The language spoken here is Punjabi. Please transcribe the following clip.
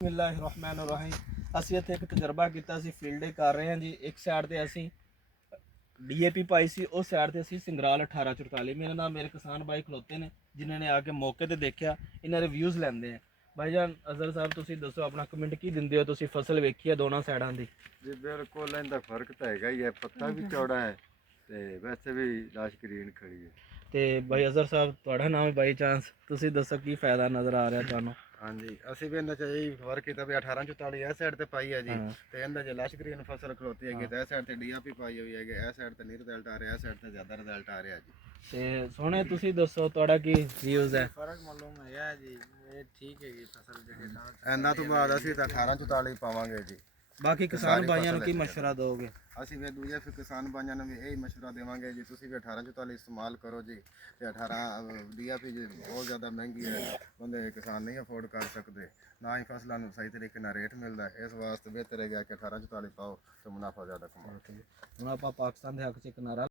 ਬਿਸਮਿल्लाहिर्रहमानिर्रहीम। ਅਸੀਂ ਇੱਥੇ ਇੱਕ ਤਜਰਬਾ ਕੀਤਾ, ਅਸੀਂ ਫੀਲਡ ਡੇ ਕਰ ਰਹੇ ਹਾਂ ਜੀ। ਇੱਕ ਸਾਈਡ ਤੇ ਅਸੀਂ ਡੀਏਪੀ ਪਾਈ ਸੀ, ਉਸ ਸਾਈਡ ਤੇ ਅਸੀਂ ਸਿੰਗਰਾਲ 1844। ਮੇਰੇ ਨਾਲ ਮੇਰੇ ਕਿਸਾਨ ਬਾਈ ਖਲੋਤੇ ਨੇ ਜਿਨ੍ਹਾਂ ਨੇ ਆ ਕੇ ਮੌਕੇ ਤੇ ਦੇਖਿਆ, ਇਹਨਾਂ ਦੇ ਵਿਊਜ਼ ਲੈਂਦੇ ਆ। ਭਾਈਜਾਨ ਅਜ਼ਹਰ ਸਾਹਿਬ, ਤੁਸੀਂ ਦੱਸੋ ਆਪਣਾ ਕਮੈਂਟ ਕੀ ਦਿੰਦੇ ਹੋ? ਤੁਸੀਂ ਫਸਲ ਵੇਖੀ ਹੈ ਦੋਨਾਂ ਸਾਈਡਾਂ ਦੀ? ਜੀ ਬਿਲਕੁਲ, ਇਹਦਾ ਫਰਕ ਤਾਂ ਹੈਗਾ ਹੀ ਹੈ। ਪੱਤਾ ਵੀ ਚੌੜਾ ਹੈ ਤੇ ਵੈਸੇ ਵੀ ਲਾਸ਼ ਗ੍ਰੀਨ ਖੜੀ ਹੈ। ਤੇ ਭਾਈ ਅਜ਼ਹਰ ਸਾਹਿਬ, ਤੁਹਾਡਾ ਨਾਮ ਬਾਈ ਚਾਂਸ, ਤੁਸੀਂ ਦੱਸੋ ਕੀ ਫਾਇਦਾ ਨਜ਼ਰ ਆ ਰਿਹਾ ਤੁਹਾਨੂੰ? ਹਾਂਜੀ, ਅਸੀਂ ਵੀ ਇਹਦਾ ਚ ਇਹ ਫਰਕ ਕੀਤਾ ਵੀ 1844 ਇਸ ਸਾਈਡ ਤੇ ਪਾਈ ਹੈ ਜੀ, ਤੇ ਇਹਦਾ ਜੇ ਲਸ਼ ਗ੍ਰੀਨ ਫਸਲ ਖਲੋਤੀ ਹੈਗੀ ਤੇ ਇਸ ਸਾਈਡ ਤੇ ਡੀਆਪੀ ਪਾਈ ਹੋਈ ਹੈਗੀ। ਇਸ ਸਾਈਡ ਤੇ ਨਹੀਂ ਰਿਜ਼ਲਟ ਆ ਰਿਹਾ, ਇਸ ਸਾਈਡ ਤੇ ਜ਼ਿਆਦਾ ਰਿਜ਼ਲਟ ਆ ਰਿਹਾ ਜੀ। ਤੇ ਸੋਹਣੇ, ਤੁਸੀਂ ਦੱਸੋ ਤੁਹਾਡਾ ਕੀ ਵਿਊਜ਼ ਹੈ? ਫਰਕ ਮਾਲੂਮ ਹੈਗਾ ਜੀ, ਇਹ ਠੀਕ ਹੈਗੀ ਫਸਲ ਜਿਹੜੀ ਇਹਨਾਂ ਤੋਂ ਬਾਅਦ ਅਸੀਂ ਤਾਂ 1844 ਪਾਵਾਂਗੇ ਜੀ। ਬਾਕੀ ਕਿਸਾਨ ਭਾਈਆਂ ਨੂੰ ਕੀ ਮਸ਼ਵਰਾ ਦੋਗੇ? ਅਸੀਂ ਵੀ ਦੂਜੇ ਫਿਰ ਕਿਸਾਨ ਭਾਈਆਂ ਨੂੰ ਵੀ ਇਹੀ ਮਸ਼ਵਰਾ ਦੇਵਾਂਗੇ ਜੀ, ਤੁਸੀਂ ਵੀ 1844 ਇਸਤੇਮਾਲ ਕਰੋ ਜੀ। ਤੇ 18 ਡੀਆਪੀ ਜੀ ਬਹੁਤ ਜ਼ਿਆਦਾ ਮਹਿੰਗੀ ਹੈ, ਬੰਦੇ ਕਿਸਾਨ ਨਹੀਂ ਅਫੋਰਡ ਕਰ ਸਕਦੇ, ਨਾ ਹੀ ਫਸਲਾਂ ਨੂੰ ਸਹੀ ਤਰੀਕੇ ਨਾਲ ਰੇਟ ਮਿਲਦਾ। ਇਸ ਵਾਸਤੇ ਬਿਹਤਰ ਹੈਗਾ ਕਿ 1844 ਪਾਓ ਤੇ ਮੁਨਾਫਾ ਜ਼ਿਆਦਾ ਕਮਾਓ। ਹੁਣ ਆਪਾਂ ਪਾਕਿਸਤਾਨ ਦੇ ਹੱਕ 'ਚ ਇੱਕ ਨਾਰਾ